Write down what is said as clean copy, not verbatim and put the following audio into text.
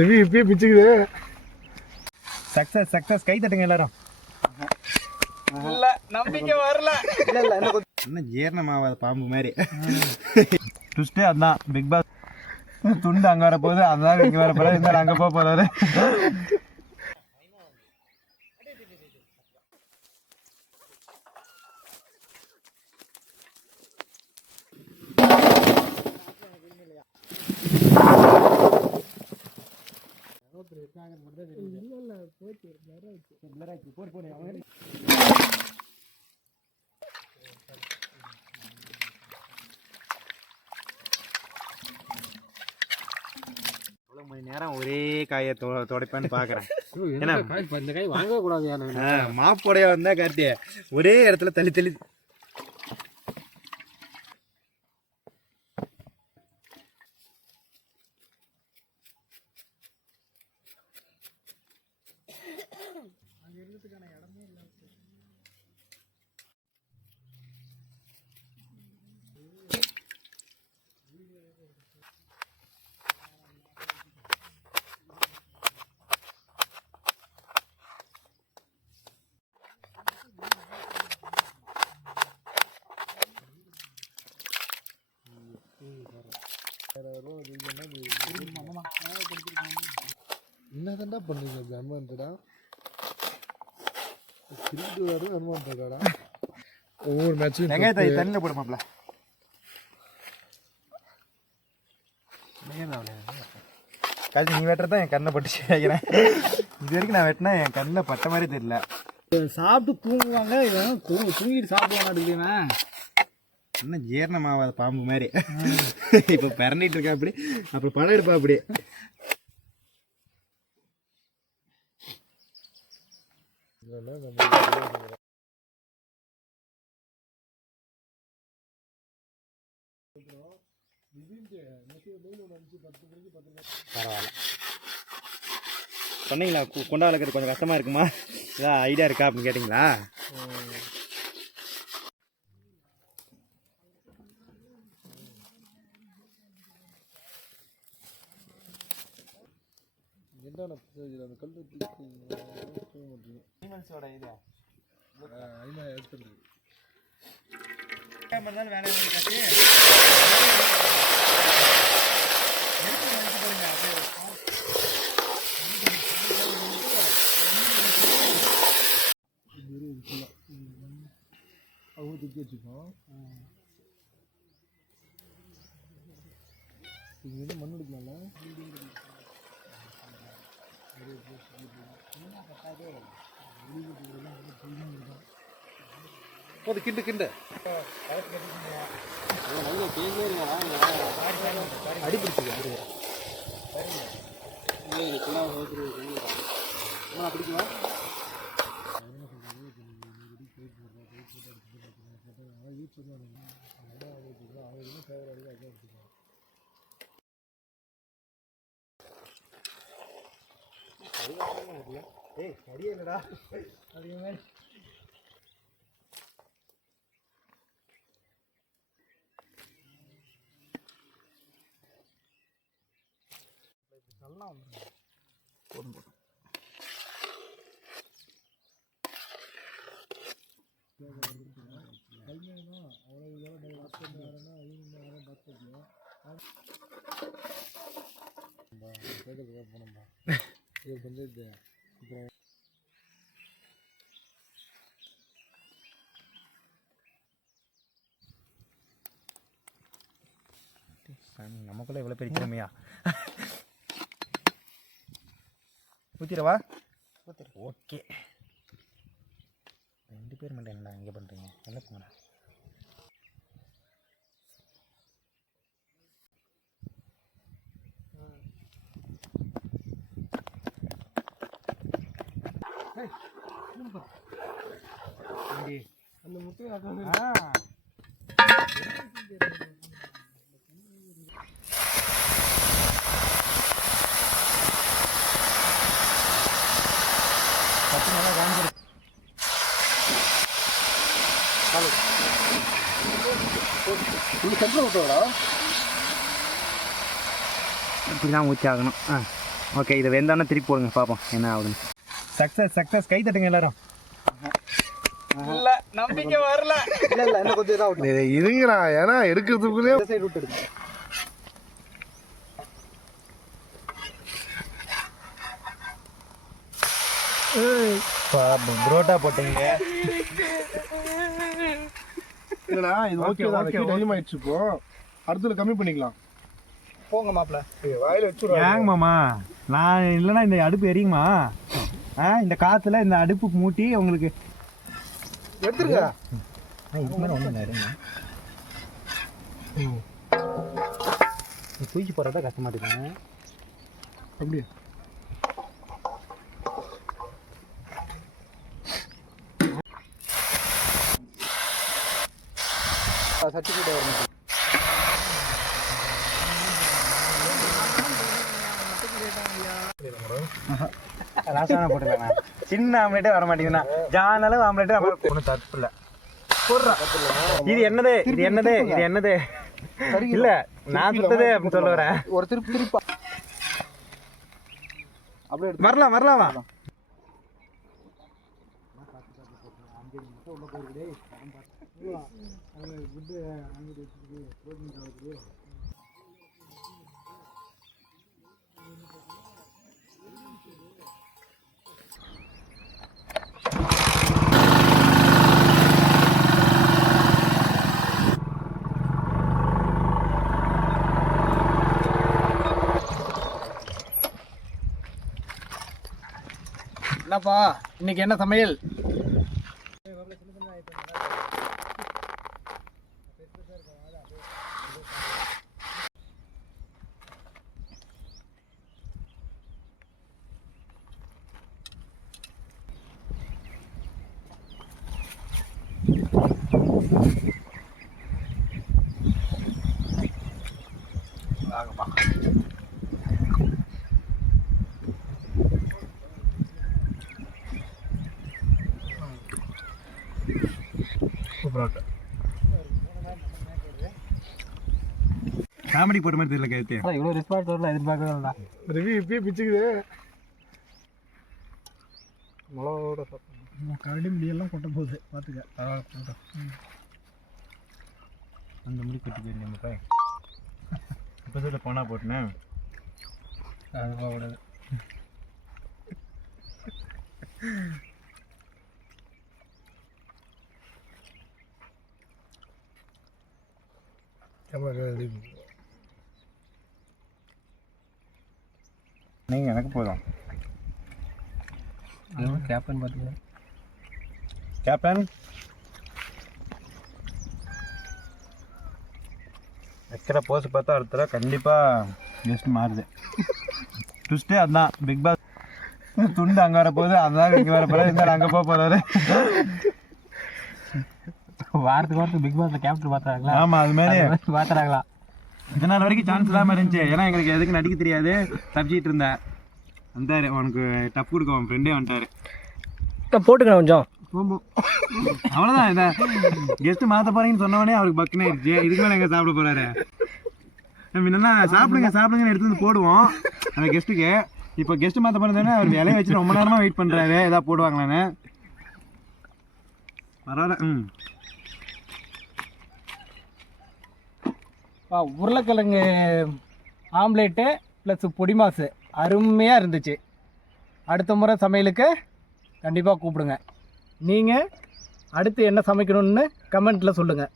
Review இப்பயே பிச்சுக்குது. Success success, கை தட்டுங்க எல்லாரும். இல்ல நம்பிக்கை வரல. இல்ல இல்ல என்ன ஜீரணமாவாத பாம்பு மாதிரி. ட்விஸ்டே அதான். பிக் பாஸ் துண்டு அங்கே வர போகுது, அதான் இங்கே வர போகிறாரு, இந்த அங்கே போக போகிறாரு. மணி நேரம் ஒரே காயை துடைப்பான்னு பாக்குறேன். இந்த காய் வாங்க கூடாது. மாப்போடைய வந்தா கார்த்திய ஒரே இடத்துல தள்ளி தள்ளி. என்னதான்டா பண்ணுறீங்க அனுமன்டா? திருட்டு வரும் அனுமன்டா. ஒவ்வொரு மேட்சும் வெங்காயத்தை தண்ணியில் போடுமாப்ல. காய்ச்சி நீ வெட்டுறதான் என் கண்ணை பட்டுச்சு வைக்கிறேன். இது வரைக்கும் நான் வெட்டினா என் கண்ணில் பட்ட மாதிரி தெரியல. சாப்பிட்டு தூங்குவாங்க, இவன் தூங்கிட்டு சாப்பிடுவாங்க. என்ன ஜீரணமாவாத பாம்பு மாதிரி. இப்போ பிறண்டிட்டு இருக்கா அப்படி, அப்புறம் படம் எடுப்பா அப்படி. பரவாயில்ல சொன்னீங்களா, கொண்டா வளர்க்குறது கொஞ்சம் கஷ்டமா இருக்குமா, ஏதாவது ஐடியா இருக்கா அப்படின்னு கேட்டிங்களா? அவங்க தூக்கி வச்சுக்கோம். இங்கே வந்து மண் எடுக்கலாம்ல. போது கிண்டு கிண்டு அடிப்பிடிச்சு பிடிக்குமா? ஏய் அடியே இல்லடா அதிகமே. நல்லா வந்துடும். போதும் போதும். நமக்குள்ள இவ்வளோ பெரிய திறமையா? ஊற்றிடவா? ஓகே. 2 பேர் மட்டும் என்னடா இங்கே பண்ணுறீங்க? என்ன போங்கடா. அந்த முட்டை இப்படி தான் ஊற்றி ஆகணும். ஓகே, இதை வெந்தானே திருப்பி போடுங்க பார்ப்போம் என்ன ஆகுதுன்னு. சக்ஸஸ் கை தட்டுங்க எல்லாரும். இல்லை நம்பிக்கை வரல. இல்லை என்ன கொஞ்சம் இதாக இருங்கடா, ஏன்னா எடுக்கிறதுக்குள்ளே சைடு விட்டு எடுங்க. புரோட்டா போட்டீங்க. இல்லைடா இது ஓகே அதிகமாகிடுச்சு. இப்போ அடுத்தது கம்மி பண்ணிக்கலாம். போங்க மாப்பிள்ள. வாயில் வச்சு ஏங்க மாமா, நான் இல்லைன்னா இந்த அடுப்பு எரியுமா? இந்த காற்றுல இந்த அடுப்பு மூட்டி உங்களுக்கு எடுத்துருங்க. இது மாதிரி ஒன்றும் இல்லை, இருங்க. தூக்கி போகிறதா கஷ்டமாட்டுங்க. அப்படியே சர்டிஃபிகேட் வரணும். ராசான போட்டுருக்காங்க. சின்ன ஆம்லேட்டே வர மாட்டேங்குதுண்ணா. ஜானாலும் ஆம்லேட்டே ஒன்றும் தப்பு இல்லை. இது என்னது இது என்னது இது என்னது? இல்ல நான் சுத்ததே அப்படின்னு சொல்ல வரேன். ஒரு திருப்பா அப்படியே வரலாம் வரலாமா? என்னப்பா இன்னைக்கு என்ன சமையல்? காமெடி போட்ட மாதிரி தெரியல கருத்து. இவ்வளோ ரெஸ்பான்ஸ் வரல, எதிர்பார்க்கல. ரிவ்யூ இப்பயே பிச்சுக்குது. மிளகோட கரடி முடியெல்லாம் கொட்ட போகுது பார்த்துக்க. அந்த முடி கட்டி போயிருந்தேன் நம்ம இப்போ சொல்ல போனா போட்டுனேன். அது போகக்கூடாது. நீங்கள் எனக்கு போதும். கேப்டன் பார்த்தீங்கன்னா கேப்டன் வைக்கிற போஸ் பார்த்தா அடுத்த கண்டிப்பாக கெஸ்ட் மாறுது. ட்விஸ்ட்டே அதுதான். பிக் பாஸ் துண்டு அங்கே வர போகுது, அதுதான் இங்கே வர போகிறாரு, இந்த அங்கே போக போகிறாரு. வாரத்துக்கு பிக் பாஸ்ல கேப்டன் பார்த்துறாங்களா? ஆமாம், அது மாதிரி பார்த்துறாங்களா? இதனால் நாள் வரைக்கும் சான்ஸ் இல்லாமல் இருந்துச்சு. ஏன்னா எங்களுக்கு எதுக்கு நடிக்க தெரியாது, தப்பிச்சிட்டு இருந்தேன். வந்தார், உனக்கு டப் கொடுக்க அவன் ஃப்ரெண்டே வந்துட்டார். போட்டுக்கணும் கொஞ்சம். அவ்வளோதான். இந்த கெஸ்ட்டு மாற்ற போகிறீங்கன்னு சொன்னவொடனே அவருக்கு பக்குன்னு ஆயிடுச்சு. இதுக்கு மேலே எங்கே சாப்பிட போகிறாரு? என்னன்னா சாப்பிடுங்கன்னு எடுத்து வந்து போடுவோம் அந்த கெஸ்ட்டுக்கு. இப்போ கெஸ்ட்டு மாற்ற போகிறதானே அவர் இலையை வச்சு ரொம்ப நேரமாக வெயிட் பண்ணுறாரு, எதாவது போடுவாங்களான்னு. பரவாயில்ல. உருளைக்கிழங்கு ஆம்லேட்டு ப்ளஸ் பொடி மாசு அருமையாக இருந்துச்சு. அடுத்த முறை சமையலுக்கு கண்டிப்பாக கூப்பிடுங்க. நீங்கள் அடுத்து என்ன சமைக்கணும்னு கமெண்ட்டில் சொல்லுங்கள்.